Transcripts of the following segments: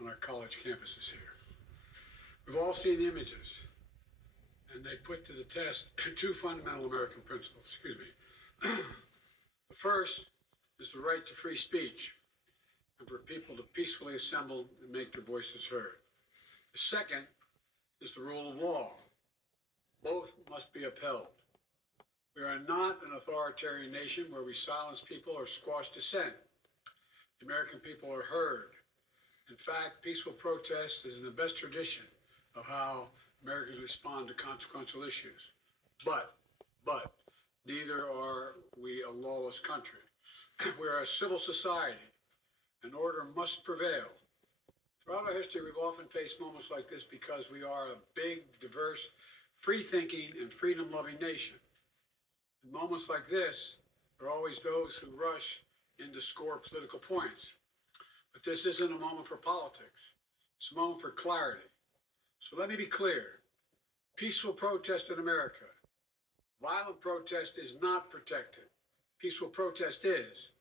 on our college campuses here. We've all seen images, and they put to the test two fundamental American principles. Excuse me. The first is the right to free speech and for people to peacefully assemble and make their voices heard. The second is the rule of law. Both must be upheld. We are not an authoritarian nation where we silence people or squash dissent. The American people are heard. In fact, peaceful protest is in the best tradition of how Americans respond to consequential issues. But, neither are we a lawless country. We are a civil society, and order must prevail. Throughout our history, we've often faced moments like this because we are a big, diverse, free-thinking, and freedom-loving nation. In moments like this, there are always those who rush in to score political points. But this isn't a moment for politics. It's a moment for clarity. So let me be clear. Peaceful protest in America. Violent protest is not protected. Peaceful protest is.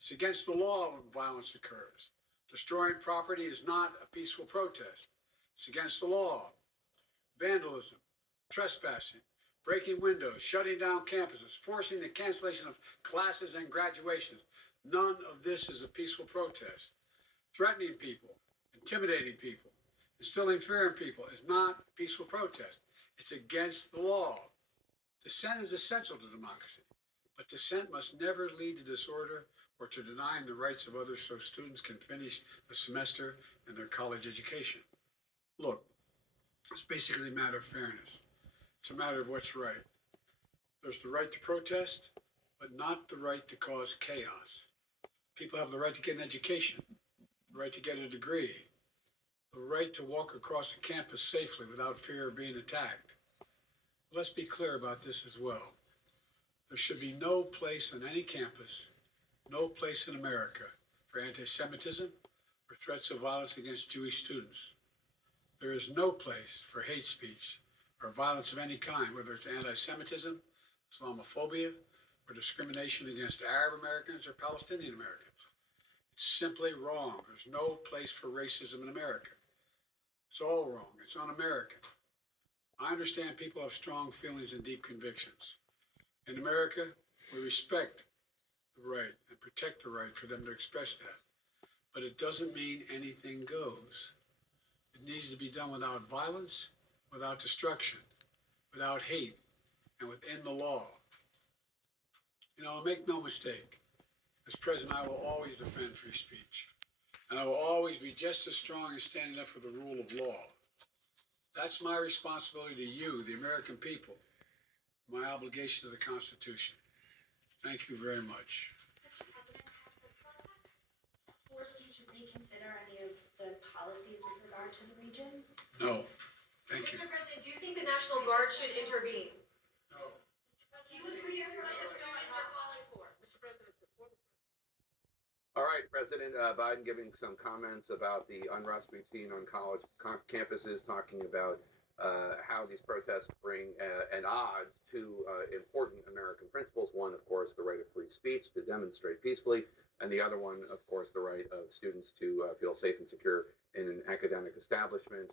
It's against the law when violence occurs. Destroying property is not a peaceful protest. It's against the law. Vandalism, trespassing, breaking windows, shutting down campuses, forcing the cancellation of classes and graduations. None of this is a peaceful protest. Threatening people, intimidating people, instilling fear in people is not peaceful protest. It's against the law. Dissent is essential to democracy, but dissent must never lead to disorder or to denying the rights of others so students can finish the semester in their college education. Look, it's basically a matter of fairness. It's a matter of what's right. There's the right to protest, but not the right to cause chaos. People have the right to get an education, the right to get a degree, the right to walk across the campus safely without fear of being attacked. Let's be clear about this as well. There should be no place on any campus, no place in America for anti-Semitism or threats of violence against Jewish students. There is no place for hate speech or violence of any kind, whether it's anti-Semitism, Islamophobia, or discrimination against Arab Americans or Palestinian Americans. It's simply wrong. There's no place for racism in America. It's all wrong. It's un-American. I understand people have strong feelings and deep convictions. In America, we respect the right and protect the right for them to express that. But it doesn't mean anything goes. It needs to be done without violence, without destruction, without hate, and within the law. You know, make no mistake, as president, I will always defend free speech. And I will always be just as strong in standing up for the rule of law. That's my responsibility to you, the American people, my obligation to the Constitution. Thank you very much. Mr. President, has the protest forced you to reconsider any of the policies with regard to the region? No. Thank you. Mr. President, do you think the National Guard should intervene? No. Do you agree with what the students are calling for? Mr. President, all right, President Biden giving some comments about the unrest we've seen on college campuses, talking about how these protests bring at odds two important American principles. One, of course, the right of free speech to demonstrate peacefully, and the other one, of course, the right of students to feel safe and secure in an academic establishment.